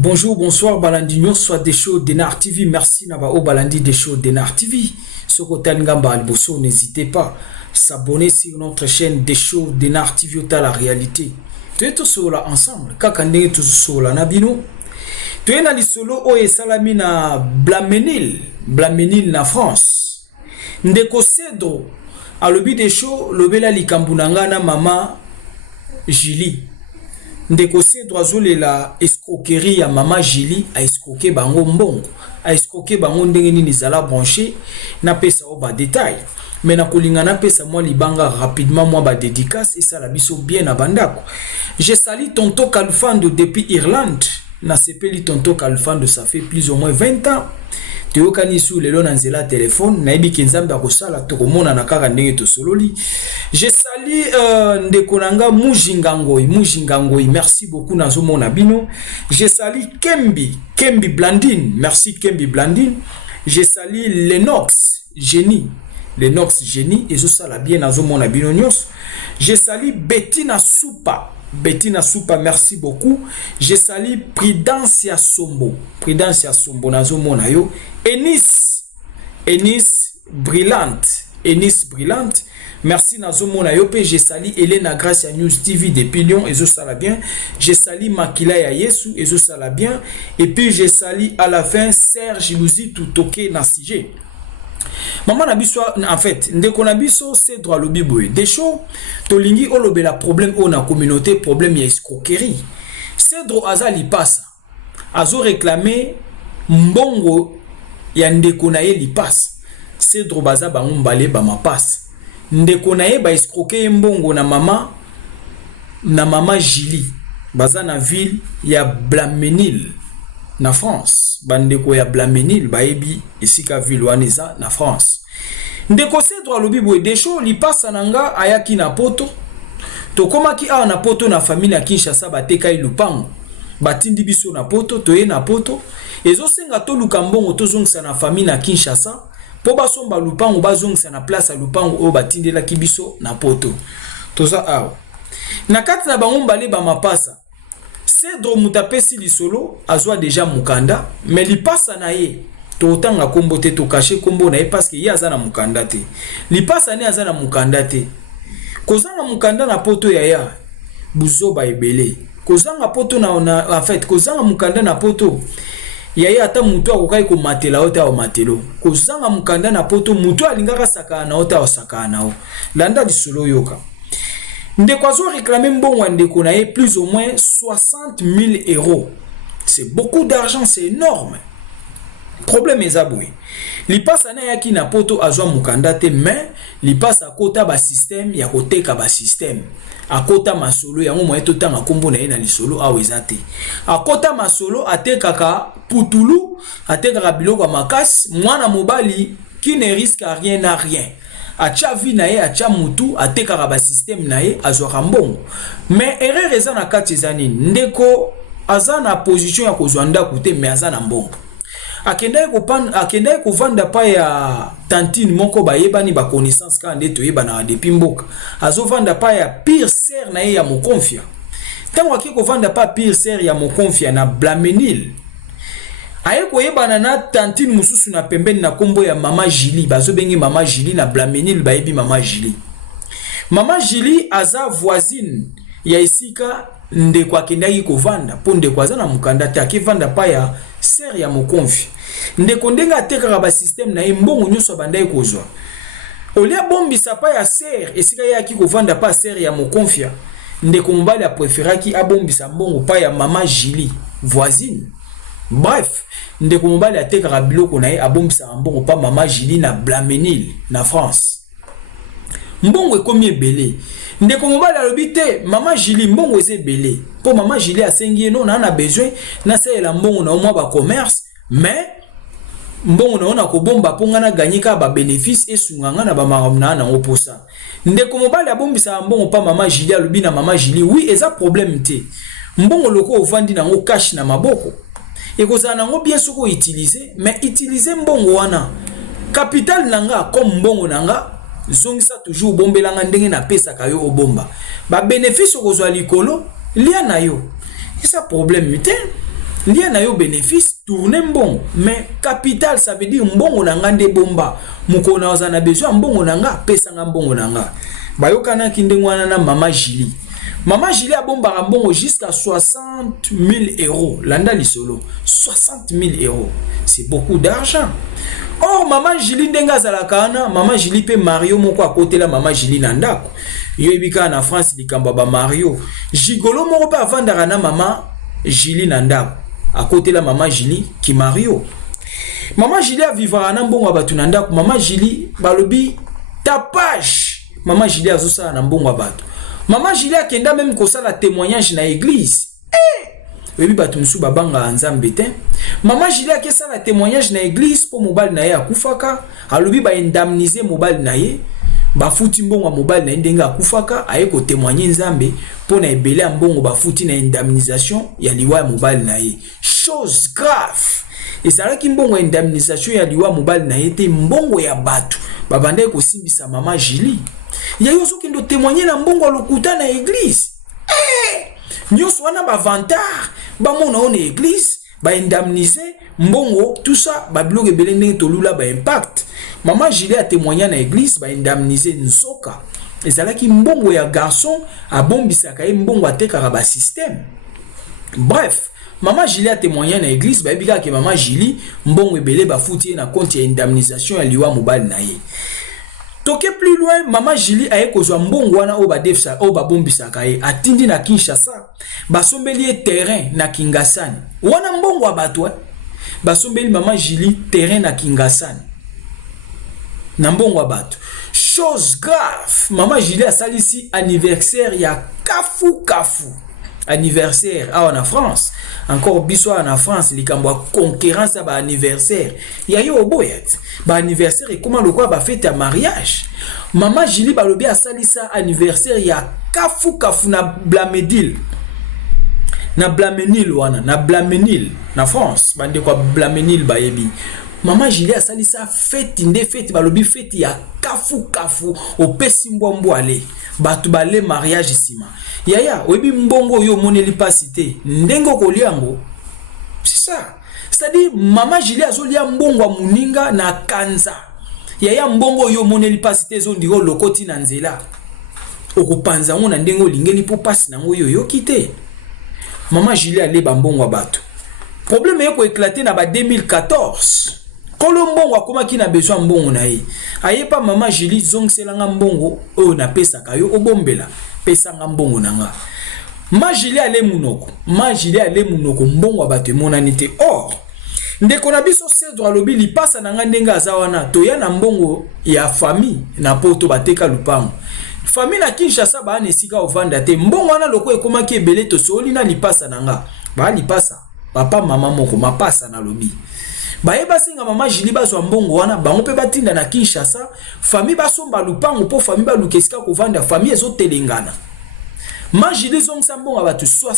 Bonjour, bonsoir, Balandino, soit des shows d'Enar TV. Merci Nabao Balandi des shows d'Enar TV. Sokotal Ngamba Alboso, n'hésitez pas à s'abonner sur notre chaîne des shows d'Enar TV à la réalité. Tu es tous là ensemble, kakande tous là Nabino. Tu es dans le solo o et salami na Blamenil na France. Ndeko Cedro à l'obi des shows, l'obela likambunanga na mama Julie. Ndeko Cedro azole la escroquerie ya mama Julie a escroquer bango mbongo. A escroquer bango ndenge nini zala branché na pesa o ba détail. Mais na kolingana pesa moi libanga rapidement moi ba dédicace et ça la biso bien na bandako. Je salue tonton Kalfando depuis Irlande. Na sepeli tonton Kalfando ça fait plus ou moins 20 ans. Teokani sou lelo na nzela téléphone na yebi kenzambe akosala tokomona na kaka ndenge to sololi. Je salue ndekonanga Mujingangoi, merci beaucoup nazomona bino. Je salue Kembi Blandine, merci Kembi Blandine. Je salue Lennox Génie ezo sala bien nazomona bino nyos. Je salue Bettina Soupa, merci beaucoup. Je salue Prudencia Sombo nazomona yo. Enis Brillante, merci nazomona yo. Pe je salue Elena Gracia News TV depuis Lyon ezo sala bien. Je salue Makila ya Yesu ezo sala bien. Et puis je salue à la fin Serge Louzi Toutoke na sujet. Maman nabiso en fait ndeko nabiso c'est droit le biboy des shows tolingi olobe la problème on a communauté problème ya escroquerie c'est droit azali passa azo réclamer mbongo ya ndeko na ye li passe c'est droit baza ba mbale ba mapasse ndeko na ye ba escroquer mbongo na mama Julie baza na ville ya Blamenil na France. Bandeko ya Blamenil baebi esika ville waneza na France. Ndeko Cedro alobi boye desho li passa nanga ayaki na poto. Tokomaki a na poto na famille ya Kinshasa bateka ilupango. Batindi biso na poto, toye na poto. Ezo senga to lukambongo tozongisa na famille na Kinshasa. Po basomba lupango bazongisa na place ya lupango o batindi la kibiso na poto. Toza awa. Na kati na bango mbale ba mapasa. Cedro mutapesi lisolo azwa déjà mukanda mais li passa na ye to tanga kombo te to cacher kombo na ye parce que ye azana mukanda te li passa ne azana mukanda te kozanga mukanda na poto ya buzoba ebele kozanga poto na en fait kozanga mukanda na poto ya ata mutu akokai ko matela ota o matelo kozanga mukanda na poto mutu alingaka saka na ota o saka na o landa lisolo yoka. Ndeko azo réclamer mbongo ndeko na ye plus ou moins 60 000 euros. C'est beaucoup d'argent, c'est énorme. Problème est aboué. Li passe na yaki na poto azwa mukanda te mais li passe à kota ba système ya koteka ba système. A kota masolo yango moye to tanga kombo na ye na lisolo awezate. A kota masolo atekaka putulu, atekaka biloko makasi, mwana mobali qui ne risque à rien n'a rien. Acha vi na ye acha mutu atekaka ba système na ye azwa mbongo mais erreur eza na kati ezani ndeko azana position ya kozwanda kute mais azana mbongo akenda ko vanda pa ya tantine moko bayebani ba connaissance ka ndeto yeba na depuis mboka azo vanda pa ya pire serre na ye ya mokonfia tango akiko vanda pa pire serre ya mokonfia na Blamenil aye koyebana na tantine mususu na pembeni na kombo ya mama Julie bazo bengi mama Julie na Blamenil bayebi mama Julie aza voisine ya esika ndeko akendaki kovanda po ndeko aza na mukanda te akivanda pa ya serre ya mokonfi ndeko ndenga atekaka ba système na ye mbongo nyonso bandai kozwa olia bombisa pa ya serre esika yaki kovanda pa serre ya mokonfia ndeko mobali a préféraki abombisa mbongo pa ya mama Julie voisine. Bref, ndeko mobali atekaka biloko na ye abombisa mbongo pa mama Julie na Blamenil na France. mbongo ekomi ebele. Ndeko mobali alobi te mama Julie mbongo eza ebele. Po mama Julie asengi no na besoin na sala mbongo na mwa ba commerce, mais mbongo na ko bomba ponga na gagner ba bénéfice esunganga na ba maramna na oposa. Ndeko mobali abombisa mbongo pa mama Julie alobi na mama Julie oui eza problème te. Mbongo loko ovandi na ngo cash na maboko. Ekozana na ngo bien soko utiliser, mais utiliser mbongo wana capital nanga comme mbongo nanga zongisa toujours bombelanga ndenge na pesa kayo obomba. Ba bénéfice okozwa likolo lia na yo. Esa problème te. Lia na yo bénéfice tourner mbongo, mais capital ça veut dire mbongo nanga nde bomba. Mukona ozana besoin mbongo nanga pesa nga mbongo nanga. Bayokana kindengwana na mama Julie. Mama Julie a bomba mbongo jusqu'à 60 000 euros. Landa lisolo 60 000 euros. C'est beaucoup d'argent. Or maman Julie ndenga zalakana, maman Julie pe Mario moko à côté la maman Julie nandako. Yo ebika na France likamba ba Mario. Gigolo moko pa vandara na maman Julie nandako. À côté la maman Julie qui Mario. Maman Julie a vivra na mbongo batu nandako. Maman Julie balobi tapage. Maman Julie azosa na mbongo batu. Maman Julie a kenda même kosa la témoignage na église. Webi batu musu babanga nzambe te. Maman Julie a kesa la témoignage na église po mobali na ye akufaka, alobi ba indemniser mobali na ye, ba futi mbongo mobali na ndenga akufaka, aye ko témoigner nzambe po na ebele mbongo ba futi na indemnisation ya liwa mobali na ye. Chose grave. Ezalaki mbongo indemnisation ya liwa mobali na ye te mbongo ya batu. Babanda ko simbisa Maman Julie. Ya yo soki ndo témoigner na mbongo lokuta na église. Nyos wana ba vantar, ba mona on église, ba indemniser mbongo, tout ça ba bloque belende tolula ba impact. Maman Julie a témoigné na église ba indemniser nsoka. Ezalaki mbongo ya garçon a bombisaka ye mbongo atekaka ba système. Bref, Maman Julie a témoigné na église ba bika ke Maman Julie mbongo ebele ba futi na compte ya indemnisation ya liwa mobali na ye. Toke plus loin, Maman Julie aye kozwa mbongo wana o ba defsa o ba bombisaka ye atindi na Kinshasa. Basombeli terrain na Kingasani. Wana mbongo wa batwa. Basombeli Maman Julie terrain na Kingasani. Na mbongo wa batu. Chose grave, Maman Julie a salisi anniversaire ya kafu. Anniversaire en France. Encore biso en France, likambo concurrence ba anniversaire. Ya yo oboyet. Ba anniversaire et comment le quoi ba fête à mariage. Maman Julie balobi a salisa anniversaire ya kafu na Blamedil. Na Blamenil wana, na Blamenil na France, bande kwa Blamenil bayebi. Maman Julie a salisa fête inde fête balobi fête ya kafu au pesi mbombo ale. Batu bale mariage sima. Yaya, webi mbongo yo moneli pasité. Ndengo koliango. C'est ça. C'est-à-dire Maman Julie azolia mbongo wa muninga na kanza. Yaya mbongo yo moneli pasité zo ndiro lokoti na nzela. Okupanza ngo na ndengo lingeli po pasi na ngo yo kite. Maman Julie aleba mbongo wa batu. Problème yeko éclaté na ba 2014. Kolo mbongo akoma ki na besoin mbongo na ye. Ayepa Maman Julie zongselanga mbongo o na pesa kayo obombela. Pesa nga mbongo nanga. Ma Julie ale munoko mbongo abate monanite. Or, ndeko na biso Cedro alobi li pasa nanga ndenga azawana toya na mbongo ya famille na poto bateka lupango. Famille na Kinshasa ba anesika ovanda te mbongo wana loko ekomaki ebele to soli na lipasa nanga. Ba lipasa papa mama moko mapasa na lobi. Baeba singa Maman Julie bazwa mbongo wana bango pe batinda na Kinshasa famille basomba lupango po famille balukesika kovanda famille ezo telengana. Maman Julie zongsa mbongo abatu 60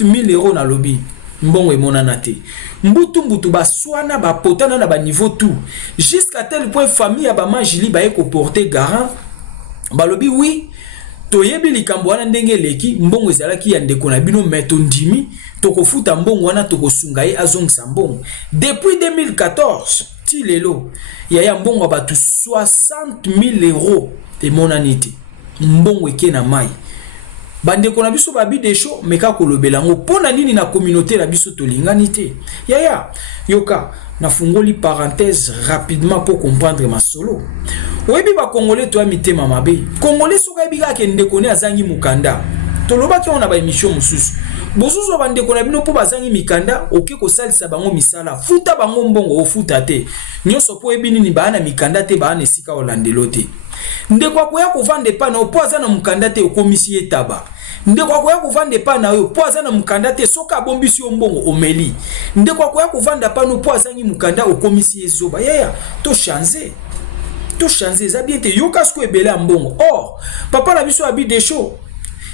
000 euros na lobi mbongo emonana te. Mbutu baswana bapotana na ba niveau tout jusqu'à tel point famille ya Maman Julie baye ko porter garant balobi oui toyebi likambo wana ndenge leki mbongo ezalaki ya ndeko na bino meto ndimi tokofuta mbongo wana tokosunga ye azongisa mbongo depuis 2014 ti lelo ya mbongo batu 60 000 euros emonanite mbongo eke na mai bandeko na biso babi desho meka kolobela ngo pona nini na communauté na biso tolingani te yoka na fungoli parenthèse rapidement pour comprendre ma solo. Oyebi ba congolais to mitema mabe. Congolais soka biga ke ndeko ne azangi mukanda. Toloba ki on a ba émission mususu. Bosusu ba ndeko na bino po bazangi mikanda oke ko salisa bango misala. Futa bango mbongo ofuta te. Nyoso po ebi nini ba na mikanda te ba na esika olandelo te. ndeko akoya kovanda epai na yo po aza na mokanda te okomisi ye taba. Ndeko akoya kovanda epai na yo po aza na mokanda te soki abombisi yo mbongo omeli. Ndeko akoya kovanda epai na yo po azangi mokanda okomisi ye zoba. Yaya to changer. To changer eza bien te yoka siko ebele ya mbongo. Or papa na biso abi Deschaux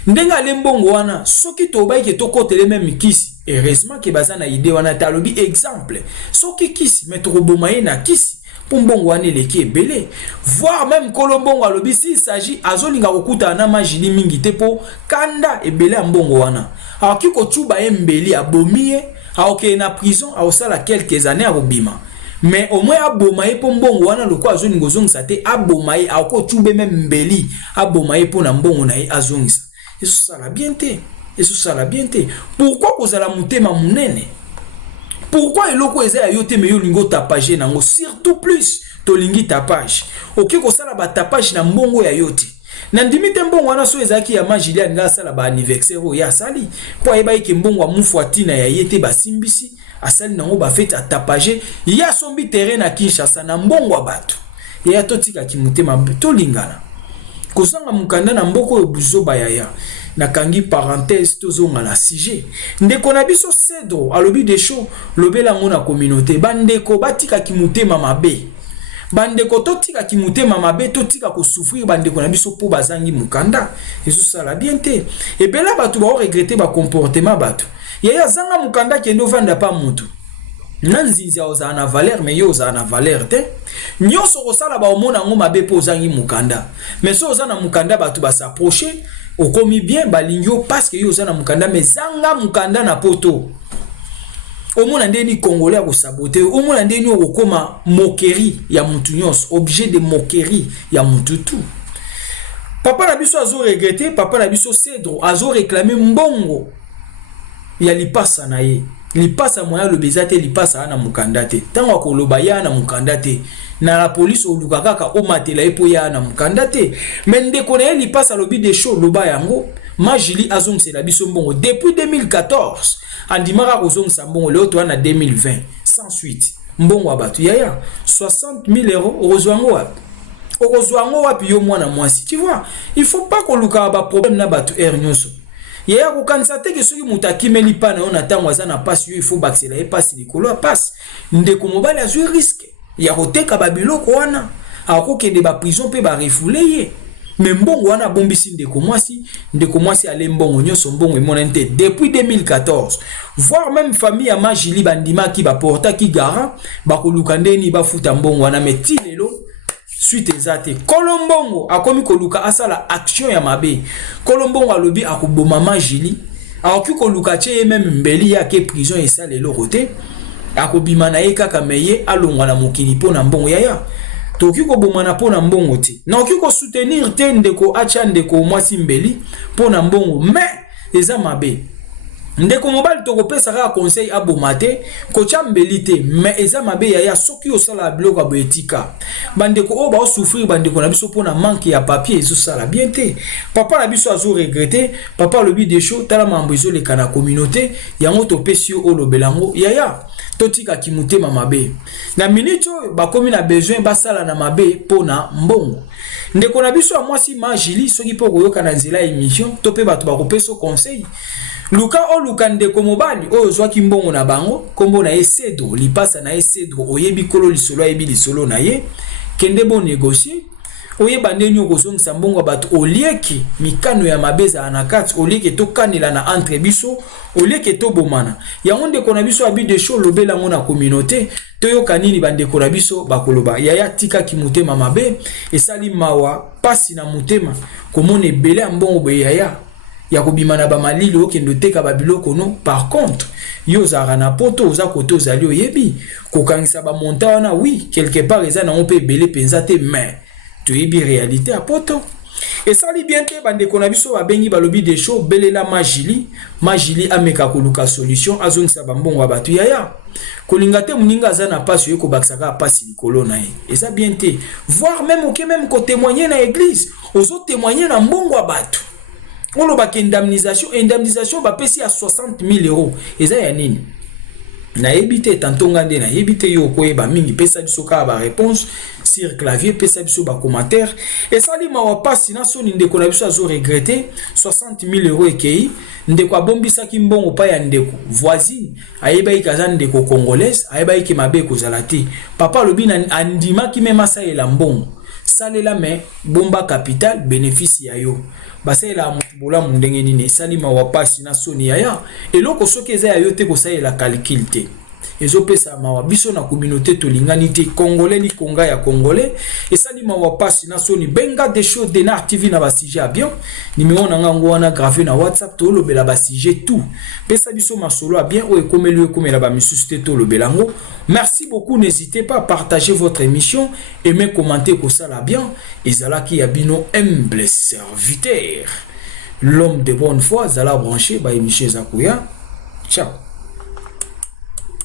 ndenge ale mbongo wana soki tobai ke tokotele même kisi. Heureusement que baza na idée wana talobi exemple. Soki kisi mais tokoboma ye na kisi pour mbongo wana eleki ebele. Voir même kolombongo alobi s'il s'agit azolinga kokuta na majili mingi te po kanda ebele ya mbongo wana. Alors ki kotuba ye mbeli abomi ye, aoke na prison aosala quelques années abobima. Mais au moins aboma ye po mbongo wana loko azolinga ozongisa te aboma ye akotube même mbeli aboma ye po na mbongo na ye azongisa. Et ça la bien te. Et ça la bien te. Pourquoi kozala mutema munene? Pourquoi eloko eza ya yote me yo lingo tapage nango surtout plus to lingi tapage. OK kosala ba tapage na mbongo ya yote. Na ndimite mbongo wana so ezaki ya Majili nga sala ba anniversaire ya sali. Po ayeba ke mbongo wa mufuatina ya yete ba simbisi asali nango ba fete atapage ya sombi terrain na Kinshasa na mbongo wa bato. Ya totika kimutema to lingana. Kozanga mukanda na mboko yo buzoba yaya. Nakangi parenthèse tozonga na sujet. Ndeko na biso Cedro alobi Deschaux lobela ngo na communauté bandeko batika kimutema mabe. Bandeko totika kimutema mabe totika ko souffrir bandeko na biso po bazangi mukanda. Yesu sala bien te. Et bela batu ba regretter ba comportement batu. Yaya zanga mukanda kendo vanda pa mutu. Nanzinzi oza na valeur mais yo oza na valeur te. Nyoso kosala ba omona ngo mabe po zangi mukanda. Mais so oza na mukanda batu ba s'approcher okomi bien balingyo parce que yo oza na mukanda mais zanga mukanda na poto. Omona ndeni congolais ko saboter, omona ndeni okoma moquerie ya mutu nyos, objet de moquerie ya mutu tout. Papa na biso azo regretter, papa na biso Cedro azo réclamer mbongo ya lipasa na ye. Lipasa moya lo bezate lipasa na mukanda te. Tango akoloba ya na mukanda te. Na la police oluka kaka o matela epo ya na mukanda te. Mais ndeko na ye lipasa lobi Deschaux loba yango. Majili azongisa biso mbongo depuis 2014. Andimaka kozongisa mbongo leo to na 2020. Sans suite. Mbongo abatu yaya 60 000 euros ozwango wapi? Ozwango wapi yo mwana mwasi? Tu vois, il faut pas koluka ba problème na batu ernyoso. Yaya kokanisa te ke soki mutu akimeli pa na yo na ntango aza na pasi yo il faut baksela ye pasi likolo ya pasi. Ndeko mobali azwi risque ya koteka babiloko wana akokende ba prison pe ba refoule ye. Mais mbongo wana bombisi ndeko mwasi ale mbongo nyonso mbongo emonente depuis 2014. Voir même famille ya Majili bandima ki ba porta ki garant ba koluka ndeni ba futa mbongo wana metilelo suite ezate Kolombongo akomi koluka asala action ya mabe. Kolombongo alobi akoboma Majili akoki koluka che même mbeli ya ke prison esale lo côté akobima na ye kaka meye alongwa na mokili pona mbongo yaya. Toki ko bomana pona mbongo te. Na oki ko soutenir te ndeko acha ndeko mwasi mbeli pona mbongo mais eza mabe. Ndeko mobali toko pesa ka conseil abomate ko chambeli te mais eza mabe ya soki osala biloko aboetika. Bandeko o ba souffrir bandeko na biso pona manque ya papier ezo sala bien te. Papa na biso azo regretter, papa lobi Deschaux tala mambo ezo le kana communauté yango to pesio o lobelango yaya. Totika kimutema mabe. Na minute bakomi na besoin basala na mabe pona mbongo. Ndeko na biso mwasi Majili soki po koyoka na nzela émission to pe bato bakopeso conseil. Luka o luka ndeko mobali oyo zwaki mbongo na bango kombo na ye Cedro lipasa na ye Cedro oyebi kolo lisolo ayebi lisolo na ye kende bon négocier oyeba ndeni okozongisa mbongo bato olieki mikano ya mabeza anakati olieki to kanela na entre biso olieki to bomana yango ndeko na biso abi Deschaux lobela ngo na communauté toyoka nini bandeko na biso bakoloba yaya tika kimutema mabe esali mawa pasi na mutema komona ebele ya mbongo be yaya ya kobima na ba malili okendo teka babiloko no. Par contre yo zara na poto oza kote ozali oyebi kokangisa ba monta wana oui quelque part eza na mpe ebele penza te mais tu yebi réalité à poto. Et ça li bien te bandeko na biso babengi balobi Deschaux belela Majili ameka koluka solution azongisa bambongo ya batu yaya kolinga te muninga aza na pasi yo kobakisaka pasi likolo na ye. Et ça bien te voir même ko témoigner na église ozo témoigner na mbongo ya batu. On a indemnisation ba pesi à 60 000 euros. Et ça y a nini? na ebité tantôt ngande na ebité yo koyeba mingi pesa biso ka ba réponse sur clavier pesa biso ba commentaire et ça li mawa pasi na soni ndeko na biso azo regretter 60 000 euros ekei ndeko abombisa ki mbongo pa ya ndeko voisine ayeba ikaza ndeko congolaise ayeba ki mabe kozala te papa lobi na andima ki mema sa ela mbongo salela me bomba capital bénéfice ya yo basela mutbola mundenge nini sali mawa pasi na soni ya eloko soki eza ya yo te kosalela calcul te ezopesa mawa biso na communauté tolingani te congolais ni konga ya congolais esali mawa pasi na soni benga des choses de Nar TV na ba sujet bien numéro na ngango wana gravé na WhatsApp to lobela ba sujet tout pesa biso masolo bien o ekomeli ekomela ba misusu te to lobelango. Merci beaucoup, n'hésitez pas à partager votre émission, aimer, commenter que ça la bien ezalaki ya bino humble serviteur l'homme de bonne foi zala branché ba émission Zakuya. Ciao.